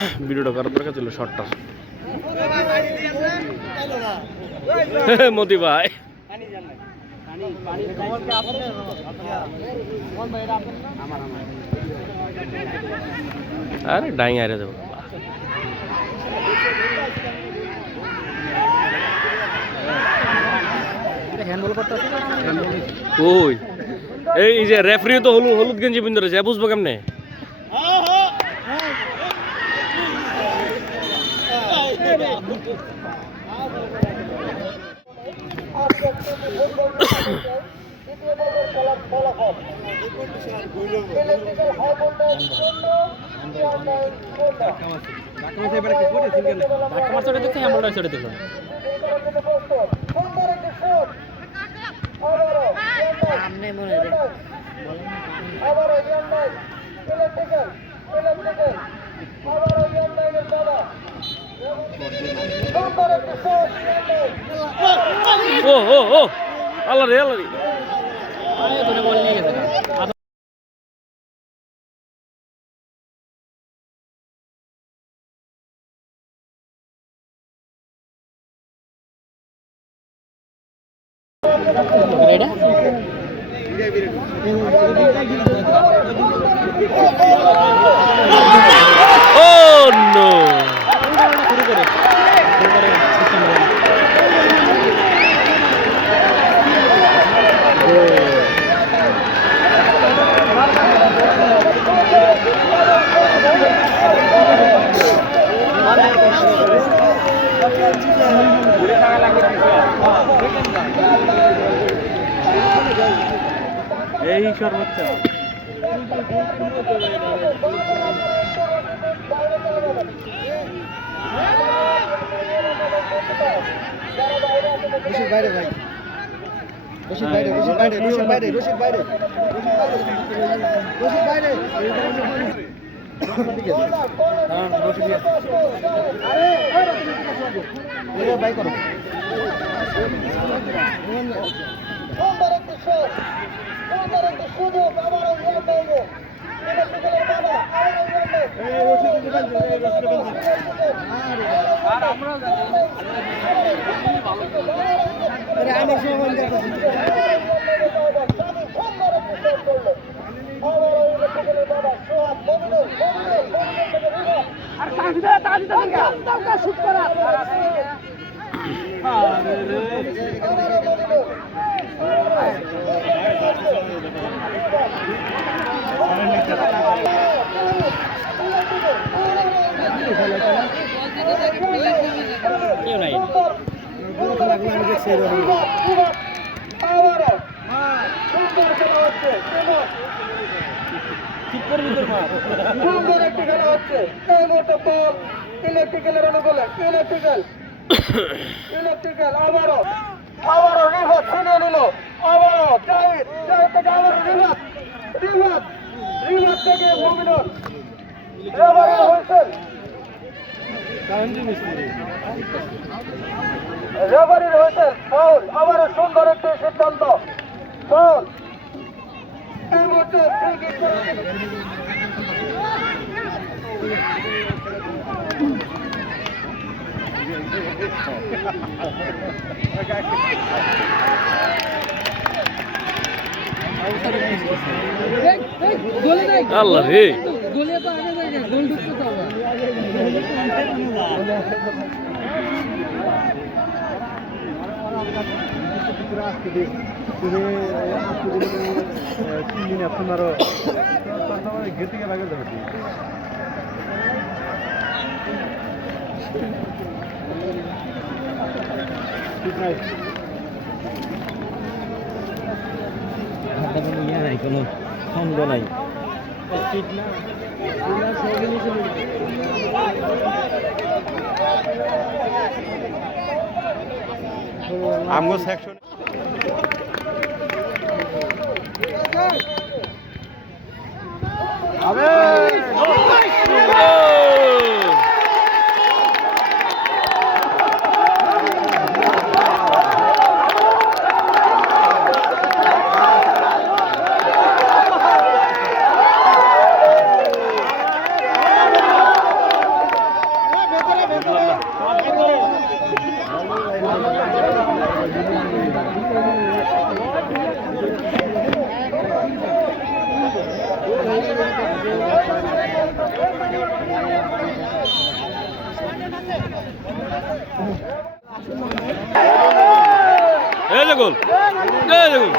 ভিডিওটা করার দরকার ছিল শর্টটা। মতি ভাই আরে ডাইং আরে দেবো ওই এই যে রেফারি তো হলুদ গেঞ্জি পিন্ধে রয়েছে বুঝবো কেমনে? ও ও ও আল্লাহ রে আল্লাহ রে বল নিয়ে গেছে Oh no! এই সর্বোচ্চ বাইরে ভাই রশিদ বাইরে রশিদ বাইরে রশিদ বাইরে রশিদ বাইরে রশিদ বাইরে ভাই করো ইলেকট্রিক্যালের অনুকূলে ইলেকট্রিক্যাল আবারও রিভাত ছিনিয়ে নিল আবারও জাহিদ থেকে আবারও রিভাত থেকে মুমিনুল রেফারি হুইসেল রেফারির হুইসেল ফাউল আবারও সুন্দর একটি সিদ্ধান্ত ফাউল এই মুহূর্তে ফ্রি কিক আল্লাহ রে গোলে তো আগে যায় না গোল ঢুকতে তো হবে কোনো সঙ্গ নাই আমগো সেকশন আবে এই যে গোল, এই যে গোল।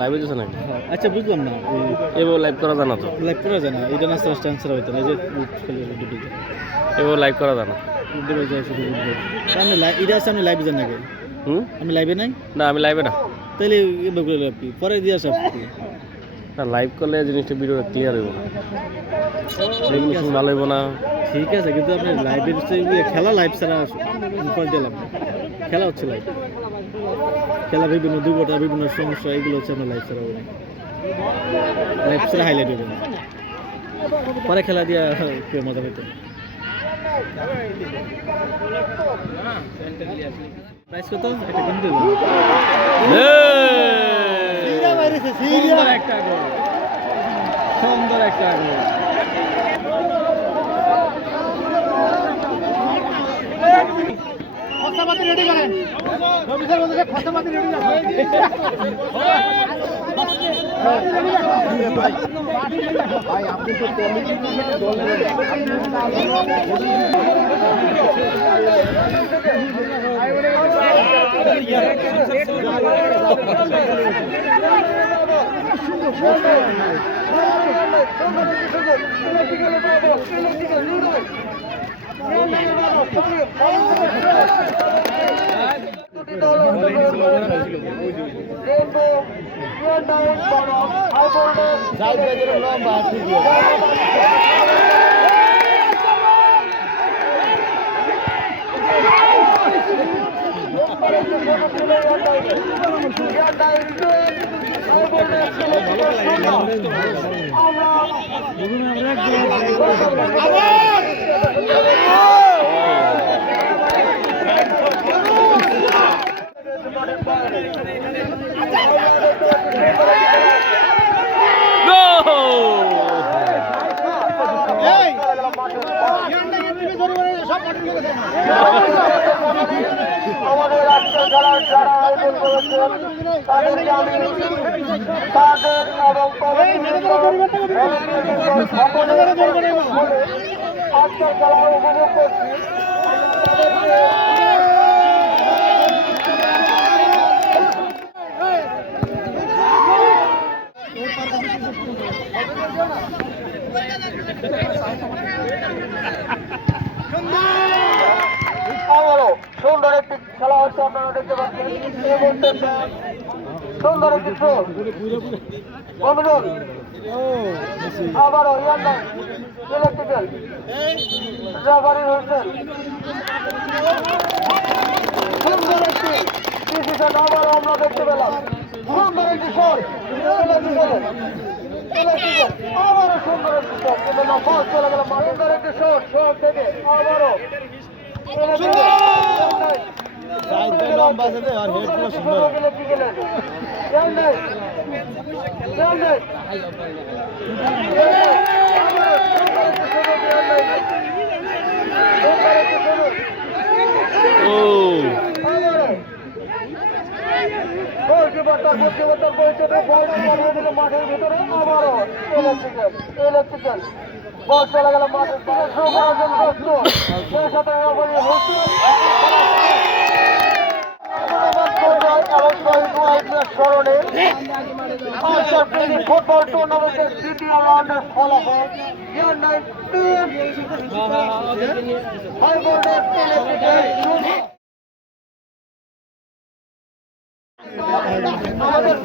লাইভে যাচ্ছে নাকি? আচ্ছা বুঝলাম না, এবার লাইভ করা জানা তো? লাইভ করা যায় না, এটা না ফার্স্ট আনসার হইতো না, এই যে এবার লাইভ করা জানা? এটা আছে, আমি লাইভে যান নাকি? আমি লাইভে নাই না, আমি লাইভে না। তাহলে পরে দিয়ে আসা না, লাইভ করলে জিনিসটা ভিডিওটা ক্লিয়ার হইব না, ভালো হইব না। ঠিক আছে, কিন্তু আপনি লাইভের খেলা লাইভ ছাড়া পরে দিলাম, খেলা হচ্ছে লাইভ, খেলা বিভিন্ন দুর্ঘটনা বিভিন্ন সমস্যা এগুলো হচ্ছে আপনার লাইভ ছাড়া হবে না, লাইভ ছাড়া হাইলাইট হবে না, পরে খেলা দিয়ে কেউ মজা পেত। প্রাইস কত? এটা কিন্তু সুন্দর একটা খরচাপাতি রেডি করেন, খরচাপাতি রেডি ভাই, আপনি তো আমাদের রাজ্যের খেলার যারা আয়োজন করেছেন তাদেরকে আমি তাদের এবং আজকের খেলা উপভোগ করছি। আবারও সুন্দর একটি খেলা হচ্ছে, আপনারা দেখতে পাচ্ছেন। সুন্দর একটি থ্রো, বন্ধুগণ। আবারও ইলেকট্রিক্যাল রেফারি হয়েছেন। সুন্দর একটি ডিসিশন আবারও আমরা দেখতে পেলাম। সুন্দর একটি শট, আবারও সুন্দর একটি শট, কিন্তু না বল চলে গেল। সুন্দর একটি শট, শট থেকে আবারও মাঠের ভিতরে আবারও ইলেকট্রিক্যাল বল চলে গেল মাঠের দিকে, থ্রো করার জন্য প্রস্তুত। সেই সাথে স্মরণে ফুটবল টুর্নামেন্টের দ্বিতীয় রাউন্ডের ফলাফল আমাদের